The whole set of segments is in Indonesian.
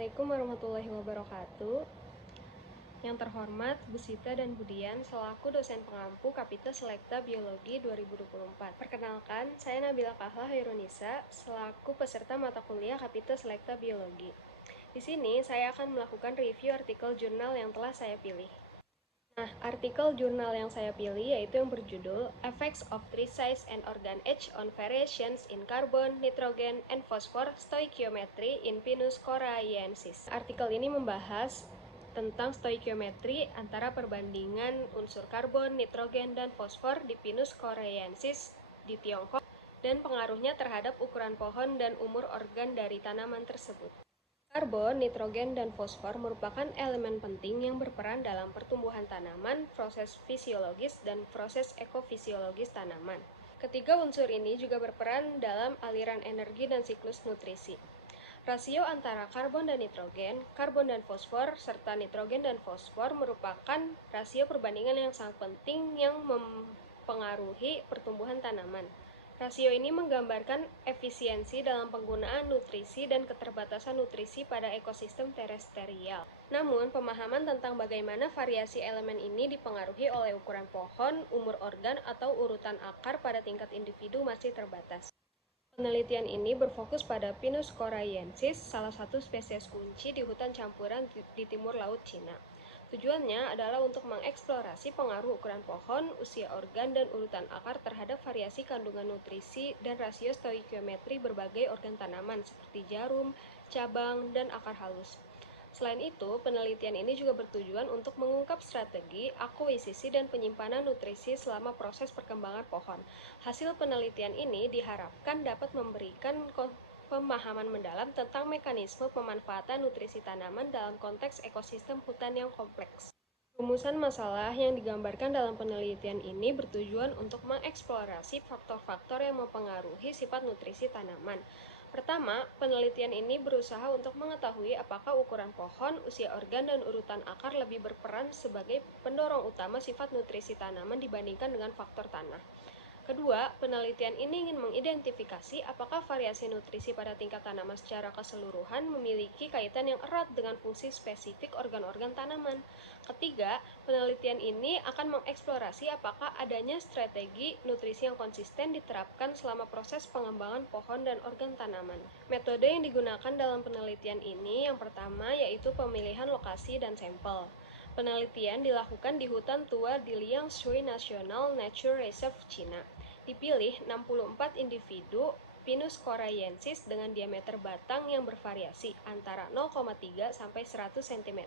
Assalamualaikum warahmatullahi wabarakatuh. Yang terhormat Bu Sita dan Budian selaku dosen pengampu Kapita Selekta Biologi 2024. Perkenalkan, saya Nabila Kahla Hairunisa selaku peserta mata kuliah Kapita Selekta Biologi. Di sini saya akan melakukan review artikel jurnal yang telah saya pilih. Nah, artikel jurnal yang saya pilih yaitu yang berjudul Effects of Tree Size and Organ Age on Variations in Carbon, Nitrogen, and Phosphor Stoichiometry in Pinus corayensis. Artikel ini membahas tentang stoichiometry antara perbandingan unsur karbon, nitrogen, dan fosfor di Pinus corayensis di Tiongkok dan pengaruhnya terhadap ukuran pohon dan umur organ dari tanaman tersebut. Karbon, nitrogen, dan fosfor merupakan elemen penting yang berperan dalam pertumbuhan tanaman, proses fisiologis, dan proses ekofisiologis tanaman. Ketiga unsur ini juga berperan dalam aliran energi dan siklus nutrisi. Rasio antara karbon dan nitrogen, karbon dan fosfor, serta nitrogen dan fosfor merupakan rasio perbandingan yang sangat penting yang mempengaruhi pertumbuhan tanaman. Rasio ini menggambarkan efisiensi dalam penggunaan nutrisi dan keterbatasan nutrisi pada ekosistem terestrial. Namun, pemahaman tentang bagaimana variasi elemen ini dipengaruhi oleh ukuran pohon, umur organ, atau urutan akar pada tingkat individu masih terbatas. Penelitian ini berfokus pada Pinus corayensis, salah satu spesies kunci di hutan campuran di timur laut Cina. Tujuannya adalah untuk mengeksplorasi pengaruh ukuran pohon, usia organ, dan urutan akar terhadap variasi kandungan nutrisi dan rasio stoikiometri berbagai organ tanaman seperti jarum, cabang, dan akar halus. Selain itu, penelitian ini juga bertujuan untuk mengungkap strategi, akuisisi, dan penyimpanan nutrisi selama proses perkembangan pohon. Hasil penelitian ini diharapkan dapat memberikan pemahaman mendalam tentang mekanisme pemanfaatan nutrisi tanaman dalam konteks ekosistem hutan yang kompleks. Rumusan masalah yang digambarkan dalam penelitian ini bertujuan untuk mengeksplorasi faktor-faktor yang mempengaruhi sifat nutrisi tanaman. Pertama, penelitian ini berusaha untuk mengetahui apakah ukuran pohon, usia organ, dan urutan akar lebih berperan sebagai pendorong utama sifat nutrisi tanaman dibandingkan dengan faktor tanah. Kedua, penelitian ini ingin mengidentifikasi apakah variasi nutrisi pada tingkat tanaman secara keseluruhan memiliki kaitan yang erat dengan fungsi spesifik organ-organ tanaman. Ketiga, penelitian ini akan mengeksplorasi apakah adanya strategi nutrisi yang konsisten diterapkan selama proses pengembangan pohon dan organ tanaman. Metode yang digunakan dalam penelitian ini yang pertama yaitu pemilihan lokasi dan sampel. Penelitian dilakukan di hutan tua di Liangshui National Nature Reserve, Cina. Dipilih 64 individu Pinus corayensis dengan diameter batang yang bervariasi antara 0,3 sampai 100 cm.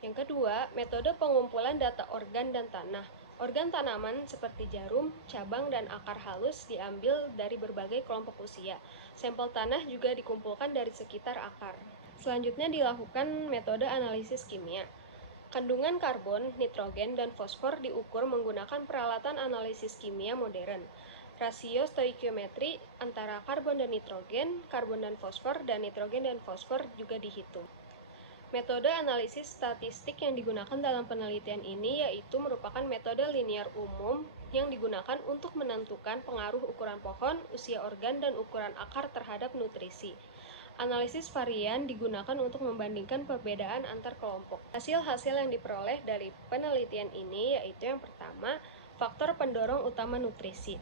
Yang kedua, metode pengumpulan data organ dan tanah. Organ tanaman seperti jarum, cabang, dan akar halus diambil dari berbagai kelompok usia. Sampel tanah juga dikumpulkan dari sekitar akar. Selanjutnya dilakukan metode analisis kimia. Kandungan karbon, nitrogen, dan fosfor diukur menggunakan peralatan analisis kimia modern. Rasio stoikiometri antara karbon dan nitrogen, karbon dan fosfor, dan nitrogen dan fosfor juga dihitung. Metode analisis statistik yang digunakan dalam penelitian ini yaitu merupakan metode linear umum yang digunakan untuk menentukan pengaruh ukuran pohon, usia organ, dan ukuran akar terhadap nutrisi. Analisis varian digunakan untuk membandingkan perbedaan antar kelompok. Hasil-hasil yang diperoleh dari penelitian ini yaitu yang pertama, faktor pendorong utama nutrisi.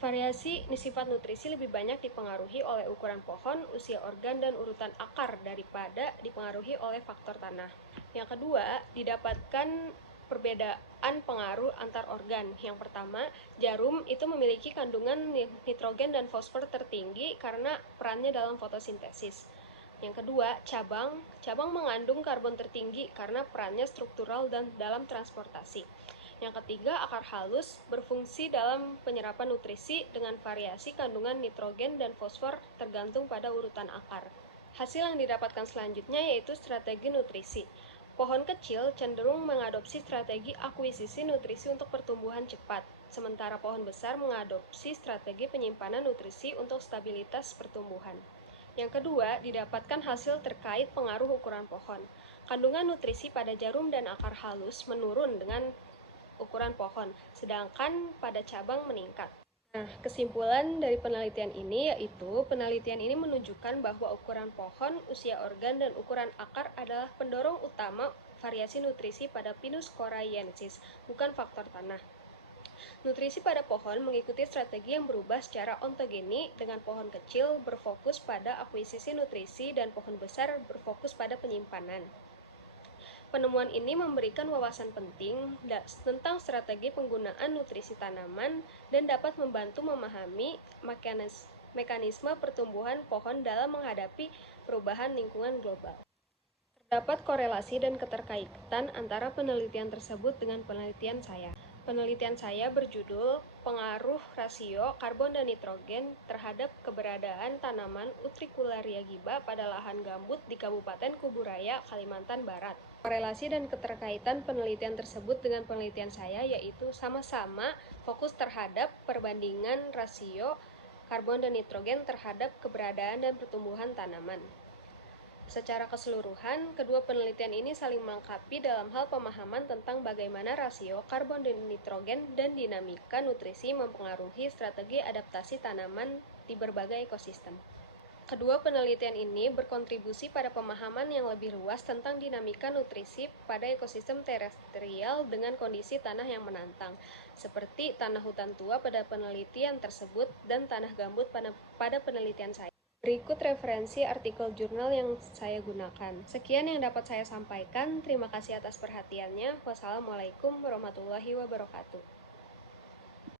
Variasi sifat nutrisi lebih banyak dipengaruhi oleh ukuran pohon, usia organ, dan urutan akar daripada dipengaruhi oleh faktor tanah. Yang kedua, didapatkan perbedaan pengaruh antar organ. Yang pertama, jarum itu memiliki kandungan nitrogen dan fosfor tertinggi karena perannya dalam fotosintesis. Yang kedua, cabang mengandung karbon tertinggi karena perannya struktural dan dalam transportasi. Yang ketiga, akar halus berfungsi dalam penyerapan nutrisi dengan variasi kandungan nitrogen dan fosfor tergantung pada urutan akar. Hasil yang didapatkan selanjutnya yaitu strategi nutrisi. Pohon kecil cenderung mengadopsi strategi akuisisi nutrisi untuk pertumbuhan cepat, sementara pohon besar mengadopsi strategi penyimpanan nutrisi untuk stabilitas pertumbuhan. Yang kedua, didapatkan hasil terkait pengaruh ukuran pohon. Kandungan nutrisi pada jarum dan akar halus menurun dengan ukuran pohon, sedangkan pada cabang meningkat. Nah, kesimpulan dari penelitian ini yaitu penelitian ini menunjukkan bahwa ukuran pohon, usia organ, dan ukuran akar adalah pendorong utama variasi nutrisi pada Pinus corayensis, bukan faktor tanah. Nutrisi pada pohon mengikuti strategi yang berubah secara ontogeni, dengan pohon kecil berfokus pada akuisisi nutrisi dan pohon besar berfokus pada penyimpanan. Penemuan ini memberikan wawasan penting tentang strategi penggunaan nutrisi tanaman dan dapat membantu memahami mekanisme pertumbuhan pohon dalam menghadapi perubahan lingkungan global. Terdapat korelasi dan keterkaitan antara penelitian tersebut dengan penelitian saya. Penelitian saya berjudul Pengaruh Rasio Karbon dan Nitrogen terhadap Keberadaan Tanaman Utricularia giba pada Lahan Gambut di Kabupaten Kuburaya, Kalimantan Barat. Korelasi dan keterkaitan penelitian tersebut dengan penelitian saya yaitu sama-sama fokus terhadap perbandingan rasio karbon dan nitrogen terhadap keberadaan dan pertumbuhan tanaman. Secara keseluruhan, kedua penelitian ini saling melengkapi dalam hal pemahaman tentang bagaimana rasio karbon dan nitrogen dan dinamika nutrisi mempengaruhi strategi adaptasi tanaman di berbagai ekosistem. Kedua penelitian ini berkontribusi pada pemahaman yang lebih luas tentang dinamika nutrisi pada ekosistem terestrial dengan kondisi tanah yang menantang, seperti tanah hutan tua pada penelitian tersebut dan tanah gambut pada penelitian saya. Berikut referensi artikel jurnal yang saya gunakan. Sekian yang dapat saya sampaikan. Terima kasih atas perhatiannya. Wassalamualaikum warahmatullahi wabarakatuh.